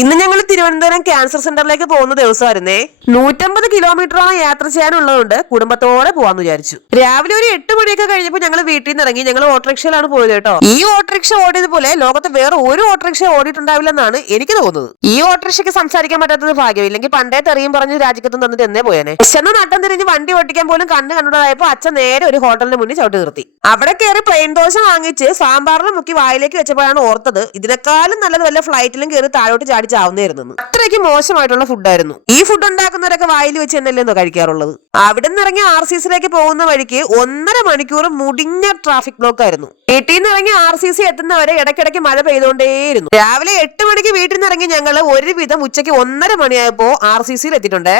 ഇന്ന് ഞങ്ങൾ തിരുവനന്തപുരം ക്യാൻസർ സെന്ററിലേക്ക് പോകുന്ന ദിവസമായിരുന്നേ. 150 കിലോമീറ്ററോളം യാത്ര ചെയ്യാനുള്ളതുകൊണ്ട് കുടുംബത്തോടെ പോവാന്ന് വിചാരിച്ചു. രാവിലെ ഒരു 8 മണിയൊക്കെ കഴിഞ്ഞപ്പോൾ ഞങ്ങൾ വീട്ടിൽ നിന്ന് ഇറങ്ങി. ഞങ്ങൾ ഓട്ടോറിക്ഷയിലാണ് പോയത് കേട്ടോ. ഈ ഓട്ടോറിക്ഷ ഓടിയതുപോലെ ലോകത്ത് വേറെ ഒരു ഓട്ടോറിക്ഷ ഓടിയിട്ടുണ്ടാവില്ലെന്നാണ് എനിക്ക് തോന്നുന്നത്. ഈ ഓട്ടോറിക്ഷയ്ക്ക് സംസാരിക്കാൻ പറ്റാത്തത് ഭാഗ്യം. ഇല്ലെങ്കിൽ പണ്ടേ തെറിയും പറഞ്ഞ് രാജിക്കത്തും തന്നിട്ട് എന്നേ പോയനെ. ചെന്ന് നട്ടം തിരിഞ്ഞ് വണ്ടി ഓടിക്കാൻ പോലും കണ്ടുകൂടായപ്പോ അച്ഛൻ നേരെ ഒരു ഹോട്ടലിന് മുന്നിൽ ചവിട്ടി നിർത്തി. അവിടെ കയറി പ്ലെയിൻ ദോശ വാങ്ങിച്ച് സാമ്പാറിലും മുക്കി വായിലേക്ക് വെച്ചപ്പോഴാണ് ഓർത്തത് ഇതിനേക്കാളും നല്ലത് വല്ല ഫ്ലൈറ്റിലും കയറി താഴോട്ട് ചാവുന്നതായിരുന്നു. അത്രയ്ക്ക് മോശമായിട്ടുള്ള ഫുഡായിരുന്നു. ഈ ഫുഡ് ഉണ്ടാക്കുന്നവരൊക്കെ വായിൽ വെച്ച് തന്നെയല്ലോ കഴിക്കാറുള്ളത്. അവിടെ നിന്ന് ഇറങ്ങി RCCയിലേക്ക് പോകുന്ന വഴിക്ക് 1.5 മണിക്കൂർ മുടിഞ്ഞ ട്രാഫിക് ബ്ലോക്ക് ആയിരുന്നു. വീട്ടിൽ നിന്ന് ഇറങ്ങി RCC എത്തുന്നവരെ ഇടയ്ക്കിടയ്ക്ക് മഴ പെയ്തുകൊണ്ടേയിരുന്നു. രാവിലെ 8 മണിക്ക് വീട്ടിൽ നിന്ന് ഇറങ്ങി ഞങ്ങൾ ഒരുവിധം ഉച്ചയ്ക്ക് 1:30 മണിയായപ്പോ RCCയിൽ എത്തിയിട്ടുണ്ട്.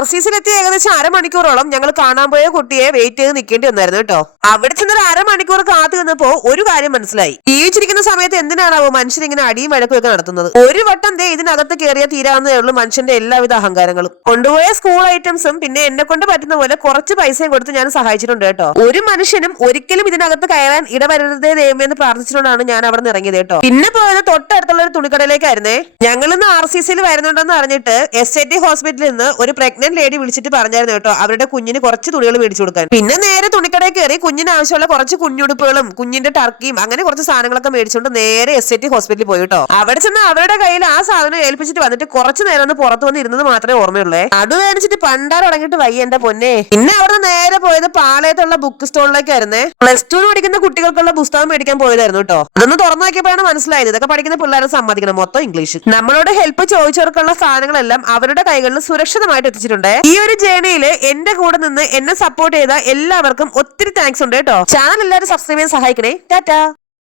RCCയിൽ എത്തി ഏകദേശം അരമണിക്കൂറോളം ഞങ്ങൾ കാണാൻ പോയ കുട്ടിയെ വെയിറ്റ് ചെയ്ത് നിൽക്കേണ്ടി വന്നായിരുന്നു കേട്ടോ. അവിടെ ചെന്നൊരു അരമണിക്കൂർ കാത്തു നിന്നപ്പോ ഒരു കാര്യം മനസ്സിലായി. ജീവിച്ചിരിക്കുന്ന സമയത്ത് എന്തിനാണാവോ മനുഷ്യൻ ഇങ്ങനെ അടിയും വഴക്കുമൊക്കെ നടത്തുന്നത്. ഒരു വട്ടം ഇതിനകത്ത് കയറിയ തീരാവുന്നതേ ഉള്ളൂ മനുഷ്യന്റെ എല്ലാവിധ അഹങ്കാരങ്ങളും. കൊണ്ടുപോയ സ്കൂൾ ഐറ്റംസും പിന്നെ എന്നെ കൊണ്ട് പറ്റുന്ന പോലെ കുറച്ച് പൈസയും കൊടുത്ത് ഞാൻ സഹായിച്ചിട്ടുണ്ട് കേട്ടോ. ഒരു മനുഷ്യനും ഒരിക്കലും ഇതിനകത്ത് കയറാൻ ഇടവരരുതേ ദൈവമേന്ന് പ്രാർത്ഥിച്ചിട്ടുണ്ടാണ് ഞാൻ അവിടെ നിന്ന് ഇറങ്ങിയത് കേട്ടോ. പിന്നെ പോയത് തൊട്ടടുത്തുള്ള ഒരു തുണിക്കടയിലേക്കായിരുന്നേ. ഞങ്ങൾ ഇന്ന് RCCയിൽ വരുന്നുണ്ടെന്ന് അറിഞ്ഞിട്ട് SAT ഹോസ്പിറ്റലിൽ നിന്ന് ഒരു പ്രഗ്നന്റ് ലേഡി വിളിച്ചിട്ട് പറഞ്ഞായിരുന്നു കേട്ടോ അവരുടെ കുഞ്ഞിന് കുറച്ച് തുണികൾ മേടിച്ചു കൊടുക്കാൻ. പിന്നെ നേരെ തുണിക്കടയിൽ കയറി കുഞ്ഞിന് ആവശ്യമുള്ള കുറച്ച് കുഞ്ഞുടുപ്പുകളും കുഞ്ഞിന്റെ ടർക്കിയും അങ്ങനെ കുറച്ച് സാധനങ്ങളൊക്കെ മേടിച്ചുകൊണ്ട് നേരെ SAT ഹോസ്പിറ്റലിൽ പോയി കേട്ടോ. അവിടെ ചെന്ന് അവരുടെ കയ്യിൽ ആ സാധനം ഏൽപ്പിച്ചിട്ട് വന്നിട്ട് കുറച്ചു നേരം ഒന്ന് പുറത്ത് വന്ന് ഇരുന്നത് മാത്രമേ ഓർമ്മയുള്ളേ. അത് വേണിച്ചിട്ട് പണ്ടാർ തുടങ്ങിയിട്ട് വയ്യ എന്റെ പൊന്നെ. പിന്നെ അവിടെ നേരെ പോയത് പാളയത്തുള്ള ബുക്ക് സ്റ്റോളിലേക്കായിരുന്നേ. +2 പഠിക്കുന്ന കുട്ടികൾക്കുള്ള പുസ്തകം മേടിക്കാൻ പോയതായിരുന്നു കേട്ടോ. അതൊന്ന് തുറന്നു നോക്കിയപ്പോഴാണ് മനസ്സിലായത് ഇതൊക്കെ പഠിക്കുന്ന പിള്ളേരെ സമ്മതിക്കണം മൊത്തം ഇംഗ്ലീഷ്. നമ്മളോട് ഹെൽപ്പ് ചോദിച്ചവർക്കുള്ള സാധനങ്ങളെല്ലാം അവരുടെ കൈകളിൽ സുരക്ഷിതമായിട്ട് എത്തിച്ചിട്ടുണ്ട്. ഈ ഒരു ജേണിയിൽ എന്റെ കൂടെ നിന്ന് എന്നെ സപ്പോർട്ട് ചെയ്ത എല്ലാവർക്കും ഒത്തിരി താങ്ക്സ് ഉണ്ട് കേട്ടോ. ചാനൽ എല്ലാവരും സബ്സ്ക്രൈബ് ചെയ്യാൻ സഹായിക്കണേ. ടാറ്റാ.